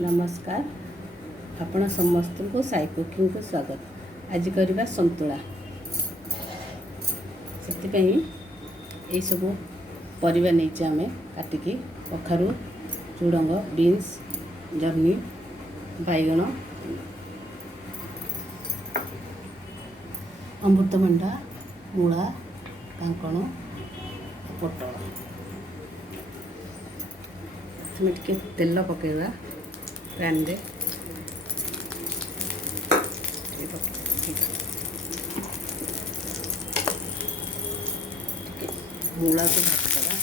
नमस्कार आपण समस्त को साई कुकिंग को स्वागत। आज करवा संतुला से यही सब परिवा नहीं आम काटिकी कखारू झुडंग बीन्स जर्नी बैगण अमृतभंडा मूला कांकण पटल प्रथम तेल पकेगा पैन रे मूला को भाजदेवा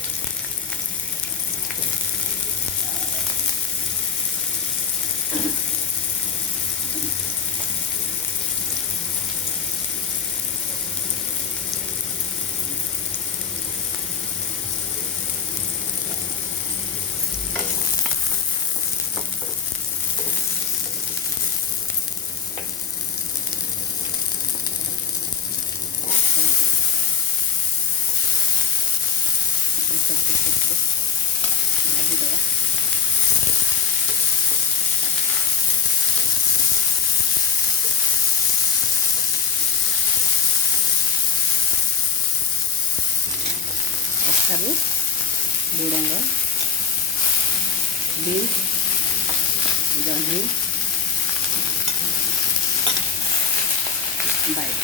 भाजीदेवा कखारू झुडंग बीन्स जह्नी बैगण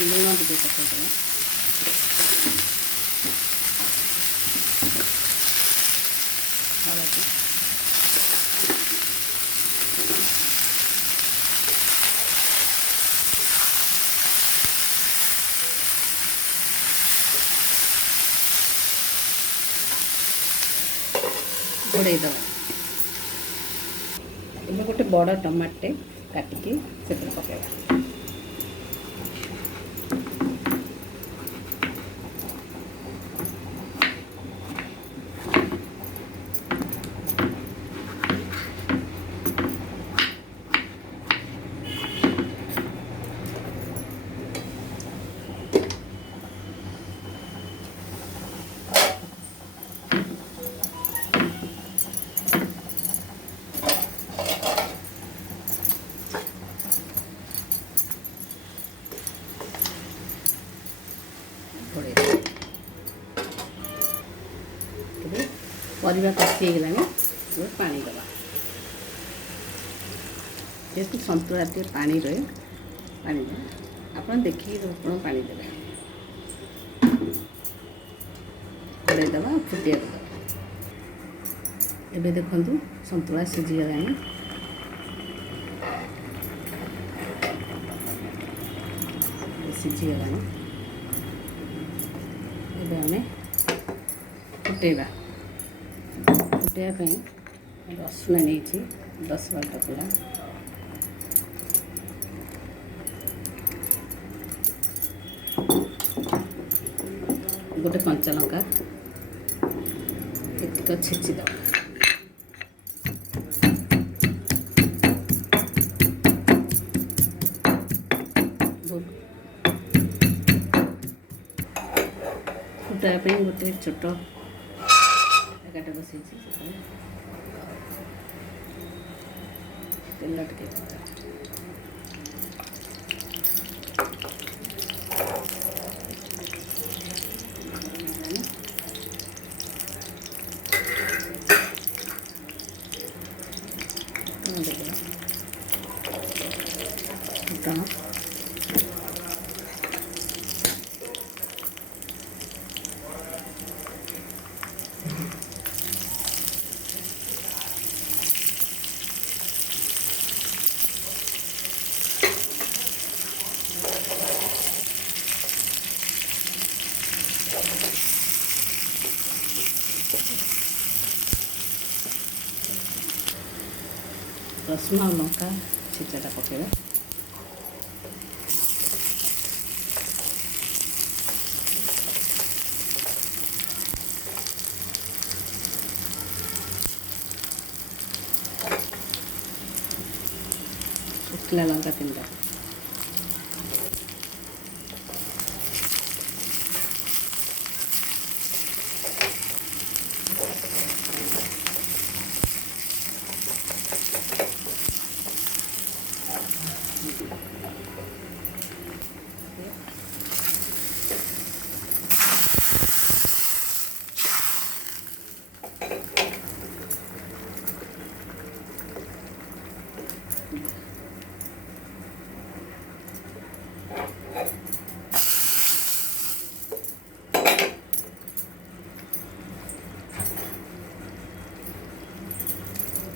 लुण टे पकड़ हलदी घोड़े दवा ए गोटे बड़ टमाटे काटिकी से पकेगा परिवा कषि गलानी पानी दबा जेहेतु संतुला टे पानी रहे पानी आप देखिए पानी देवे घोड़े दबा फुटिया दबा एबे देखंतु संतुला सिझी गलानी सिझी गलानी एबे हमें फुटेबा फुटाई रसुण नहीं 10-12 टुकड़ा गोटे कंचा लंका एतिक छेची दवा फुटाई गोटे छोट एगारटा बसई तेल टे फुटण रसुण और लंका छेचाटा पकेगा ଶୁଖିଲା ଲଙ୍କା 3ଟା।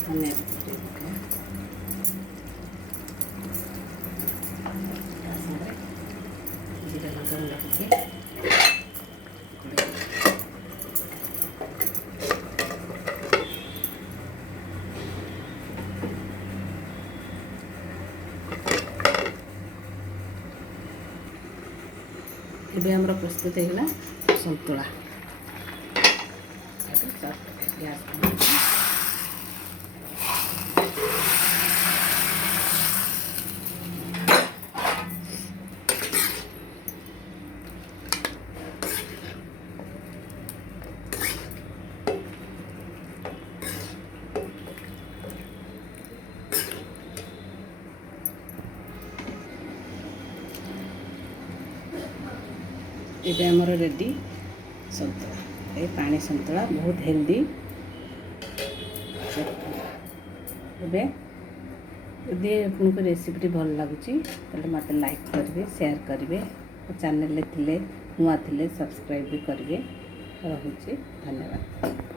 धनिया पत्र जीरा लଙ୍କା गुंड ଟିକେ ଏବେ ଆମର ପ୍ରସ୍ତୁତ ହେଇଗଲା ସନ୍ତୁଳା। ଏବେ ଆମର ରେଡ଼ି ସନ୍ତୁଳା। ଏ ପାଣି ସନ୍ତୁଳା ବହୁତ ହେଲ୍ଦି। ଏବେ ଯଦି ଆପଣଙ୍କୁ ରେସିପିଟି ଭଲ ଲାଗୁଛି ତାହେଲେ ମୋତେ ଲାଇକ୍ କରିବେ, ସେୟାର କରିବେ, ଚ୍ୟାନେଲରେ ଥିଲେ ନୂଆ ଥିଲେ ସବସ୍କ୍ରାଇବ୍ ବି କରିବେ। ରହୁଛି, ଧନ୍ୟବାଦ।